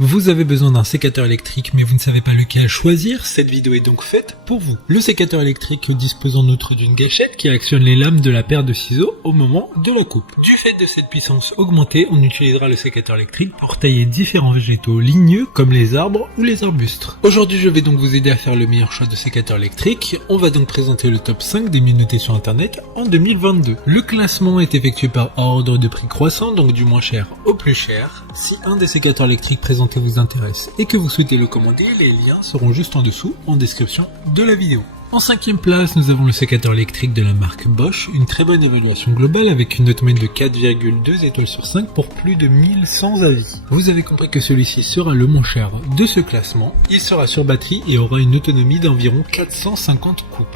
Vous avez besoin d'un sécateur électrique mais vous ne savez pas lequel choisir, cette vidéo est donc faite pour vous. Le sécateur électrique dispose en outre d'une gâchette qui actionne les lames de la paire de ciseaux au moment de la coupe. Du fait de cette puissance augmentée, on utilisera le sécateur électrique pour tailler différents végétaux ligneux comme les arbres ou les arbustes. Aujourd'hui je vais donc vous aider à faire le meilleur choix de sécateur électrique. On va donc présenter le top 5 des mieux notés sur internet en 2022. Le classement est effectué par ordre de prix croissant, donc du moins cher au plus cher. Si un des sécateurs électriques présentés vous intéresse et que vous souhaitez le commander, les liens seront juste en dessous en description de la vidéo. En 5e place, nous avons le sécateur électrique de la marque Bosch, une très bonne évaluation globale avec une note moyenne de 4,2 étoiles sur 5 pour plus de 1100 avis. Vous avez compris que celui-ci sera le moins cher de ce classement. Il sera sur batterie et aura une autonomie d'environ 450 coupes.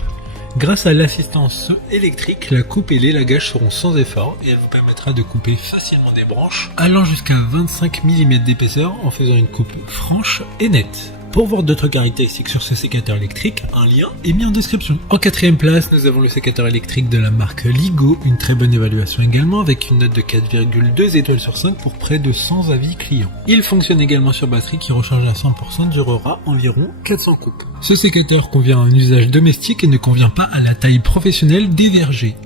Grâce à l'assistance électrique, la coupe et l'élagage seront sans effort et elle vous permettra de couper facilement des branches allant jusqu'à 25 mm d'épaisseur en faisant une coupe franche et nette. Pour voir d'autres caractéristiques sur ce sécateur électrique, un lien est mis en description. En 4e place, nous avons le sécateur électrique de la marque Ligo, une très bonne évaluation également avec une note de 4,2 étoiles sur 5 pour près de 100 avis clients. Il fonctionne également sur batterie qui recharge à 100% durera environ 400 coupes. Ce sécateur convient à un usage domestique et ne convient pas à la taille professionnelle des vergers.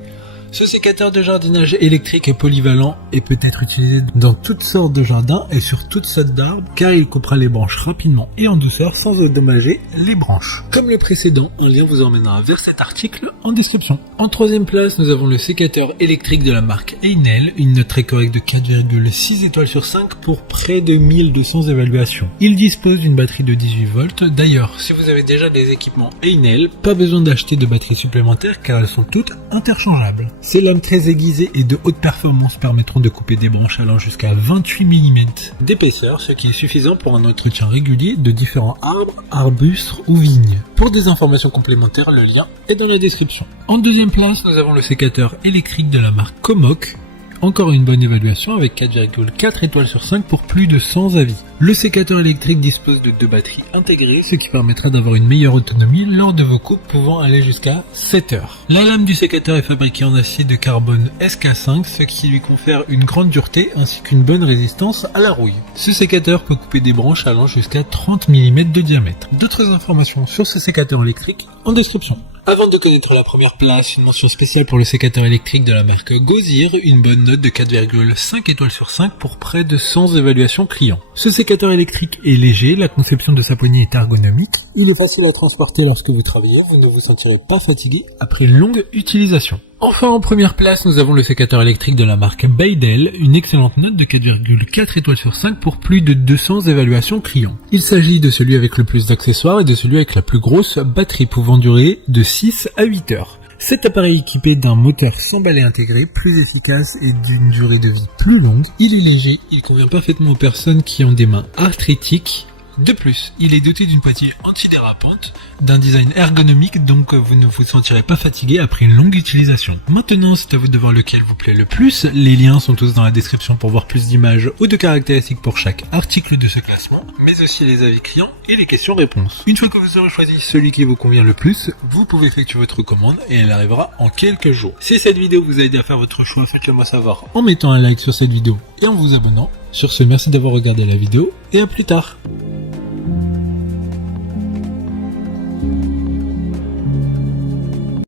Ce sécateur de jardinage électrique est polyvalent et peut être utilisé dans toutes sortes de jardins et sur toutes sortes d'arbres car il coupera les branches rapidement et en douceur sans endommager les branches. Comme le précédent, un lien vous emmènera vers cet article en description. En 3e place, nous avons le sécateur électrique de la marque Einel, une note très correcte de 4,6 étoiles sur 5 pour près de 1200 évaluations. Il dispose d'une batterie de 18 volts. D'ailleurs, si vous avez déjà des équipements Einel, pas besoin d'acheter de batterie supplémentaire car elles sont toutes interchangeables. Ces lames très aiguisées et de haute performance permettront de couper des branches allant jusqu'à 28 mm d'épaisseur, ce qui est suffisant pour un entretien régulier de différents arbres, arbustes ou vignes. Pour des informations complémentaires, le lien est dans la description. En 2e place, nous avons le sécateur électrique de la marque Comoc. Encore une bonne évaluation avec 4,4 étoiles sur 5 pour plus de 100 avis. Le sécateur électrique dispose de 2 batteries intégrées, ce qui permettra d'avoir une meilleure autonomie lors de vos coupes pouvant aller jusqu'à 7 heures. La lame du sécateur est fabriquée en acier de carbone SK5, ce qui lui confère une grande dureté ainsi qu'une bonne résistance à la rouille. Ce sécateur peut couper des branches allant jusqu'à 30 mm de diamètre. D'autres informations sur ce sécateur électrique en description. Avant de connaître la première place, une mention spéciale pour le sécateur électrique de la marque Gozir, une bonne note de 4,5 étoiles sur 5 pour près de 100 évaluations clients. Ce sécateur électrique est léger, la conception de sa poignée est ergonomique, il est facile à transporter lorsque vous travaillez, vous ne vous sentirez pas fatigué après une longue utilisation. Enfin, en première place, nous avons le sécateur électrique de la marque Beidel, une excellente note de 4,4 étoiles sur 5 pour plus de 200 évaluations clients. Il s'agit de celui avec le plus d'accessoires et de celui avec la plus grosse batterie pouvant durer de 6 à 8 heures. Cet appareil équipé d'un moteur sans balai intégré, plus efficace et d'une durée de vie plus longue, il est léger, il convient parfaitement aux personnes qui ont des mains arthritiques. De plus, il est doté d'une poignée antidérapante, d'un design ergonomique donc vous ne vous sentirez pas fatigué après une longue utilisation. Maintenant, c'est à vous de voir lequel vous plaît le plus. Les liens sont tous dans la description pour voir plus d'images ou de caractéristiques pour chaque article de ce classement, mais aussi les avis clients et les questions-réponses. Une fois que vous aurez choisi celui qui vous convient le plus, vous pouvez effectuer votre commande et elle arrivera en quelques jours. Si cette vidéo vous a aidé à faire votre choix, faites-le moi savoir en mettant un like sur cette vidéo et en vous abonnant. Sur ce, merci d'avoir regardé la vidéo et à plus tard.